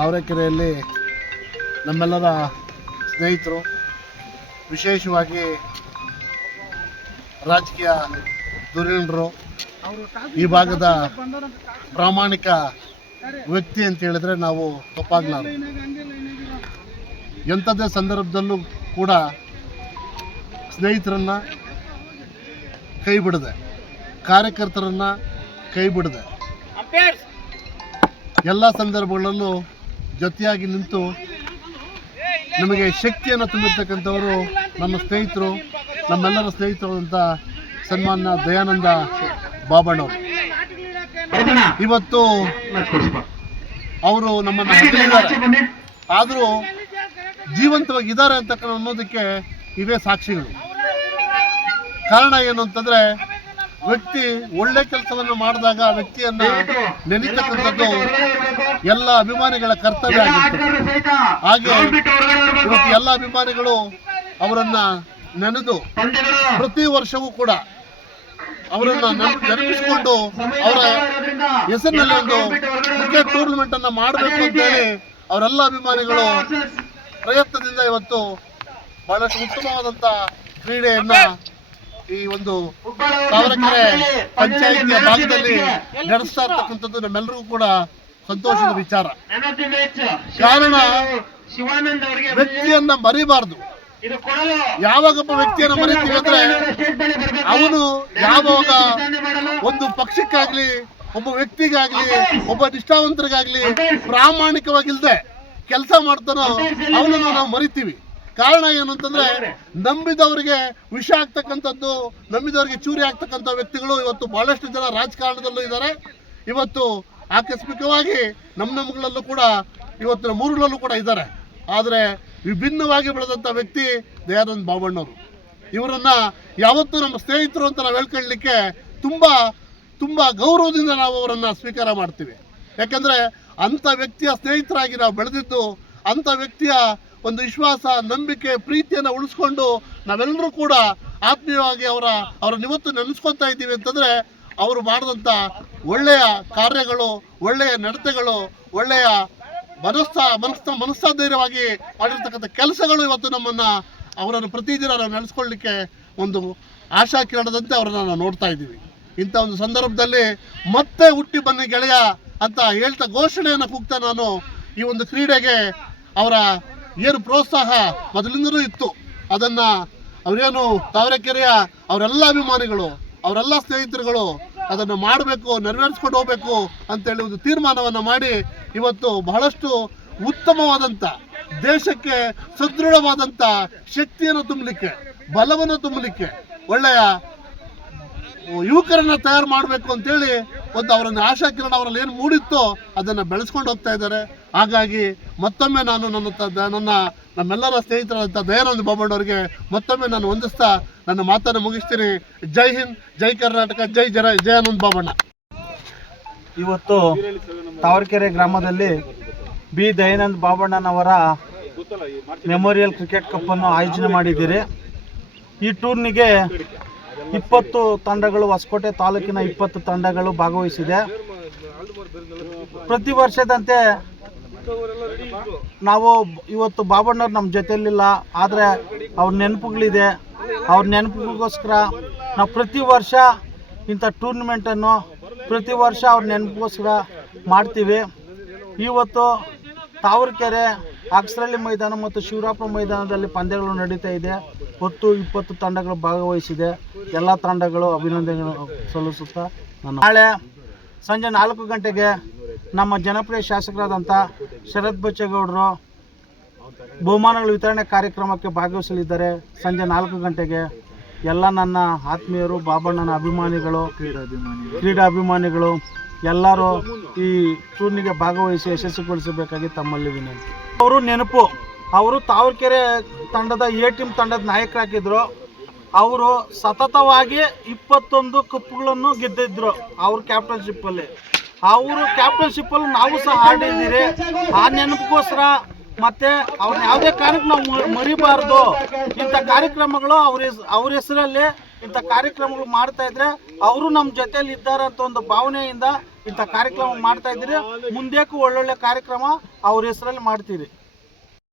ತಾವರೆಕೆರೆಯಲ್ಲಿ ನಮ್ಮೆಲ್ಲರ ಸ್ನೇಹಿತರು, ವಿಶೇಷವಾಗಿ ರಾಜಕೀಯ ಧುರೀಣರು, ಈ ಭಾಗದ ಪ್ರಾಮಾಣಿಕ ವ್ಯಕ್ತಿ ಅಂತ ಹೇಳಿದ್ರೆ ನಾವು ತಪ್ಪಾಗಲಾರದು. ಎಂಥದ್ದೇ ಸಂದರ್ಭದಲ್ಲೂ ಕೂಡ ಸ್ನೇಹಿತರನ್ನು ಕೈ ಬಿಡದೆ, ಕಾರ್ಯಕರ್ತರನ್ನು ಕೈ ಬಿಡದೆ ಎಲ್ಲ ಸಂದರ್ಭಗಳಲ್ಲೂ ಜೊತೆಯಾಗಿ ನಿಂತು ನಮಗೆ ಶಕ್ತಿಯನ್ನು ತುಂಬಿರ್ತಕ್ಕಂಥವರು ನಮ್ಮ ಸ್ನೇಹಿತರು, ನಮ್ಮೆಲ್ಲರ ಸ್ನೇಹಿತರು ಅಂತ ಸನ್ಮಾನ್ಯ ದಯಾನಂದ ಬಾಬಣ್ಣವರು. ಇವತ್ತು ಅವರು ನಮ್ಮನ್ನು ಹತ್ತಿದ್ದಾರೆ, ಆದರೂ ಜೀವಂತವಾಗಿದ್ದಾರೆ ಅಂತಕ್ಕಂಥ ಅನ್ನೋದಕ್ಕೆ ಇವೇ ಸಾಕ್ಷಿಗಳು. ಕಾರಣ ಏನು ಅಂತಂದರೆ, ವ್ಯಕ್ತಿ ಒಳ್ಳೆ ಕೆಲಸವನ್ನು ಮಾಡಿದಾಗ ವ್ಯಕ್ತಿಯನ್ನು ನೆನೀತಕ್ಕಂಥದ್ದು ಎಲ್ಲ ಅಭಿಮಾನಿಗಳ ಕರ್ತವ್ಯ ಆಗಿರ್ತದೆ. ಹಾಗೆ ಇವತ್ತು ಎಲ್ಲ ಅಭಿಮಾನಿಗಳು ಅವರನ್ನು ನೆನೆದು ಪ್ರತಿ ವರ್ಷವೂ ಕೂಡ ಅವರನ್ನು ನೆನಪಿಸಿಕೊಂಡು ಅವರ ಹೆಸರಿನಲ್ಲಿ ಒಂದು ಕ್ರಿಕೆಟ್ ಟೂರ್ನಮೆಂಟನ್ನು ಮಾಡಬೇಕು ಅಂತೇಳಿ ಅವರೆಲ್ಲ ಅಭಿಮಾನಿಗಳು ಪ್ರಯತ್ನದಿಂದ ಇವತ್ತು ಬಹಳಷ್ಟು ಉತ್ತಮವಾದಂಥ ಕ್ರೀಡೆಯನ್ನು ಈ ಒಂದು ತಾವರೆಕೆರೆ ಪಂಚಾಯಿತಿಯ ಭಾಗದಲ್ಲಿ ನಡೆಸ್ತಾ ಇರ್ತಕ್ಕಂಥದ್ದು ನಮ್ಮೆಲ್ಲರಿಗೂ ಕೂಡ ಸಂತೋಷದ ವಿಚಾರ. ಕಾರಣ ವ್ಯಕ್ತಿಯನ್ನ ಮರಿಬಾರ್ದು. ಯಾವಾಗೊಬ್ಬ ವ್ಯಕ್ತಿಯನ್ನು ಮರಿತೀವಿ ಅಂದ್ರೆ ಅವನು ಯಾವಾಗ ಒಂದು ಪಕ್ಷಕ್ಕಾಗ್ಲಿ, ಒಬ್ಬ ವ್ಯಕ್ತಿಗಾಗ್ಲಿ, ಒಬ್ಬ ನಿಷ್ಠಾವಂತರಿಗಾಗ್ಲಿ ಪ್ರಾಮಾಣಿಕವಾಗಿಲ್ಲದೆ ಕೆಲಸ ಮಾಡ್ತಾನೋ ಅವನನ್ನು ನಾವು ಮರಿತೀವಿ. ಕಾರಣ ಏನು ಅಂತಂದ್ರೆ, ನಂಬಿದವರಿಗೆ ವಿಷ ಆಗ್ತಕ್ಕಂಥದ್ದು, ನಂಬಿದವರಿಗೆ ಚೂರಿ ಆಗ್ತಕ್ಕಂಥ ವ್ಯಕ್ತಿಗಳು ಇವತ್ತು ಬಹಳಷ್ಟು ಜನ ರಾಜಕಾರಣದಲ್ಲೂ ಇದ್ದಾರೆ. ಇವತ್ತು ಆಕಸ್ಮಿಕವಾಗಿ ನಮ್ಮಗಳಲ್ಲೂ ಕೂಡ ಇವತ್ತಿನ ಮೂರುಗಳಲ್ಲೂ ಕೂಡ ಇದ್ದಾರೆ. ಆದರೆ ವಿಭಿನ್ನವಾಗಿ ಬೆಳೆದಂಥ ವ್ಯಕ್ತಿ ದಯಾನಂದ ಬಾಬಣ್ಣವರು. ಇವರನ್ನು ಯಾವತ್ತೂ ನಮ್ಮ ಸ್ನೇಹಿತರು ಅಂತ ನಾವು ಹೇಳ್ಕೊಳ್ಳಲಿಕ್ಕೆ ತುಂಬ ಗೌರವದಿಂದ ನಾವು ಅವರನ್ನು ಸ್ವೀಕಾರ ಮಾಡ್ತೀವಿ. ಯಾಕಂದರೆ ಅಂಥ ವ್ಯಕ್ತಿಯ ಸ್ನೇಹಿತರಾಗಿ ನಾವು ಬೆಳೆದಿದ್ದು, ಅಂಥ ವ್ಯಕ್ತಿಯ ಒಂದು ವಿಶ್ವಾಸ, ನಂಬಿಕೆ, ಪ್ರೀತಿಯನ್ನು ಉಳಿಸ್ಕೊಂಡು ನಾವೆಲ್ಲರೂ ಕೂಡ ಆತ್ಮೀಯವಾಗಿ ಅವರನ್ನು ಇವತ್ತು ನೆನೆಸ್ಕೊತಾ ಇದ್ದೀವಿ ಅಂತಂದರೆ, ಅವರು ಮಾಡಿದಂಥ ಒಳ್ಳೆಯ ಕಾರ್ಯಗಳು, ಒಳ್ಳೆಯ ನಡತೆಗಳು, ಒಳ್ಳೆಯ ಮನಸ್ಥೈರ್ಯವಾಗಿ ಮಾಡಿರ್ತಕ್ಕಂಥ ಕೆಲಸಗಳು ಇವತ್ತು ಅವರನ್ನು ಪ್ರತಿದಿನ ನಾವು ನೆನೆಸ್ಕೊಳ್ಳಿಕ್ಕೆ ಒಂದು ಆಶಾ ಕಿರಣದಂತೆ ಅವರನ್ನು ನಾವು ನೋಡ್ತಾ ಇದ್ದೀವಿ. ಇಂಥ ಒಂದು ಸಂದರ್ಭದಲ್ಲಿ ಮತ್ತೆ ಹುಟ್ಟಿ ಬನ್ನಿ ಗೆಳೆಯ ಅಂತ ಹೇಳ್ತಾ ಘೋಷಣೆಯನ್ನು ಕೂಗ್ತಾ ನಾನು ಈ ಒಂದು ಕ್ರೀಡೆಗೆ ಅವರ ಏನು ಪ್ರೋತ್ಸಾಹ ಮೊದಲಿಂದಲೂ ಇತ್ತು, ಅದನ್ನು ಅವರೇನು ತಾವರೆಕೆರೆಯ ಅವರೆಲ್ಲ ಅಭಿಮಾನಿಗಳು, ಅವರೆಲ್ಲ ಸ್ನೇಹಿತರುಗಳು ಅದನ್ನು ಮಾಡಬೇಕು, ನೆರವೇರಿಸ್ಕೊಂಡು ಹೋಗಬೇಕು ಅಂತೇಳಿ ಒಂದು ತೀರ್ಮಾನವನ್ನು ಮಾಡಿ ಇವತ್ತು ಬಹಳಷ್ಟು ಉತ್ತಮವಾದಂಥ, ದೇಶಕ್ಕೆ ಸದೃಢವಾದಂಥ ಶಕ್ತಿಯನ್ನು ತುಂಬಲಿಕ್ಕೆ, ಬಲವನ್ನು ತುಂಬಲಿಕ್ಕೆ, ಒಳ್ಳೆಯ ಯುವಕರನ್ನು ತಯಾರು ಮಾಡಬೇಕು ಅಂತೇಳಿ ಒಂದು ಅವರನ್ನು ಆಶಾ ಕಿರಣ ಅವರಲ್ಲಿ ಏನು ಮೂಡಿತ್ತೋ ಅದನ್ನು ಬೆಳೆಸ್ಕೊಂಡು ಹೋಗ್ತಾ ಇದ್ದಾರೆ. ಹಾಗಾಗಿ ಮತ್ತೊಮ್ಮೆ ನಾನು ನಮ್ಮೆಲ್ಲರ ಸ್ನೇಹಿತರಾದಂಥ ದಯಾನಂದ ಬಾಬಣ್ಣವರಿಗೆ ಮತ್ತೊಮ್ಮೆ ನಾನು ವಂದಿಸ್ತಾ ನನ್ನ ಮಾತನ್ನು ಮುಗಿಸ್ತೀನಿ. ಜೈ ಹಿಂದ್, ಜೈ ಕರ್ನಾಟಕ, ಜೈ ದಯಾನಂದ ಬಾಬಣ್ಣ. ಇವತ್ತು ತಾವರೆಕೆರೆ ಗ್ರಾಮದಲ್ಲಿ ಬಿ ದಯಾನಂದ ಬಾಬಣ್ಣನವರ ಮೆಮೋರಿಯಲ್ ಕ್ರಿಕೆಟ್ ಕಪ್ಪನ್ನು ಆಯೋಜನೆ ಮಾಡಿದ್ದೀರಿ. ಈ ಟೂರ್ನಿಗೆ 20 ತಂಡಗಳು, ಹೊಸಕೋಟೆ ತಾಲೂಕಿನ 20 ತಂಡಗಳು ಭಾಗವಹಿಸಿದೆ. ಪ್ರತಿ ವರ್ಷದಂತೆ ನಾವು ಇವತ್ತು ಬಾಬಣ್ಣವ್ರು ನಮ್ಮ ಜೊತೆಯಲ್ಲಿಲ್ಲ, ಆದರೆ ಅವ್ರ ನೆನಪುಗಳಿದೆ. ಅವ್ರ ನೆನಪಿಗೋಸ್ಕರ ನಾವು ಪ್ರತಿ ವರ್ಷ ಇಂಥ ಟೂರ್ನಮೆಂಟನ್ನು ಪ್ರತಿ ವರ್ಷ ಅವ್ರ ನೆನಪಿಗೋಸ್ಕರ ಮಾಡ್ತೀವಿ. ಇವತ್ತು ತಾವರೆಕೆರೆ ಅಕ್ಸರಳ್ಳಿ ಮೈದಾನ ಮತ್ತು ಶಿವರಾಪುರ ಮೈದಾನದಲ್ಲಿ ಪಂದ್ಯಗಳು ನಡೀತಾ ಇದೆ. 20 ತಂಡಗಳು ಭಾಗವಹಿಸಿದೆ. ಎಲ್ಲ ತಂಡಗಳು ಅಭಿನಂದನೆಗಳು ಸಲ್ಲಿಸುತ್ತಾ ನಾಳೆ ಸಂಜೆ 4 ಗಂಟೆಗೆ ನಮ್ಮ ಜನಪ್ರಿಯ ಶಾಸಕರಾದಂಥ ಶರತ್ ಬಚ್ಚೇಗೌಡರು ಬಹುಮಾನಗಳ ವಿತರಣೆ ಕಾರ್ಯಕ್ರಮಕ್ಕೆ ಭಾಗವಹಿಸಲಿದ್ದಾರೆ. ಸಂಜೆ 4 ಗಂಟೆಗೆ ಎಲ್ಲ ನನ್ನ ಆತ್ಮೀಯರು, ಬಾಬಣ್ಣನ ಅಭಿಮಾನಿಗಳು, ಕ್ರೀಡಾಭಿಮಾನಿಗಳು ಎಲ್ಲರೂ ಈ ಟೂರ್ನಿಗೆ ಭಾಗವಹಿಸಿ ಯಶಸ್ವಿಗೊಳಿಸಬೇಕಾಗಿ ತಮ್ಮಲ್ಲಿ ವಿನಂತಿ. ಅವರು ನೆನಪು, ಅವರು ತಾವರೆಕೆರೆ ತಂಡದ ಎ ಟೀಮ್ ತಂಡದ ನಾಯಕರಾಗಿದ್ದರು. ಅವರು ಸತತವಾಗಿ 21 ಕಪ್ಪುಗಳನ್ನು ಗೆದ್ದಿದ್ರು ಅವ್ರ ಕ್ಯಾಪ್ಟನ್ಶಿಪ್ಪಲ್ಲಿ. ಅವರು ಕ್ಯಾಪ್ಟನ್ಶಿಪ್ಪಲ್ಲಿ ನಾವು ಸಹ ಆಡಿದ್ದೀರಿ. ಆ ನೆನಪಿಗೋಸ್ಕರ ಮತ್ತು ಅವ್ರನ್ನ ಯಾವುದೇ ಕಾರಣಕ್ಕೆ ನಾವು ಮರಿಬಾರ್ದು. ಇಂಥ ಕಾರ್ಯಕ್ರಮಗಳು ಅವ್ರ ಹೆಸರಲ್ಲಿ ಇಂಥ ಕಾರ್ಯಕ್ರಮಗಳು ಮಾಡ್ತಾ ಇದ್ರೆ ಅವರು ನಮ್ಮ ಜೊತೆಲಿ ಇದ್ದಾರೆ ಅಂತ ಒಂದು ಭಾವನೆಯಿಂದ ಇಂಥ ಕಾರ್ಯಕ್ರಮ ಮಾಡ್ತಾ ಇದ್ದೀರಿ. ಮುಂದಕ್ಕೂ ಒಳ್ಳೊಳ್ಳೆ ಕಾರ್ಯಕ್ರಮ ಅವ್ರ ಹೆಸರಲ್ಲಿ ಮಾಡ್ತೀರಿ.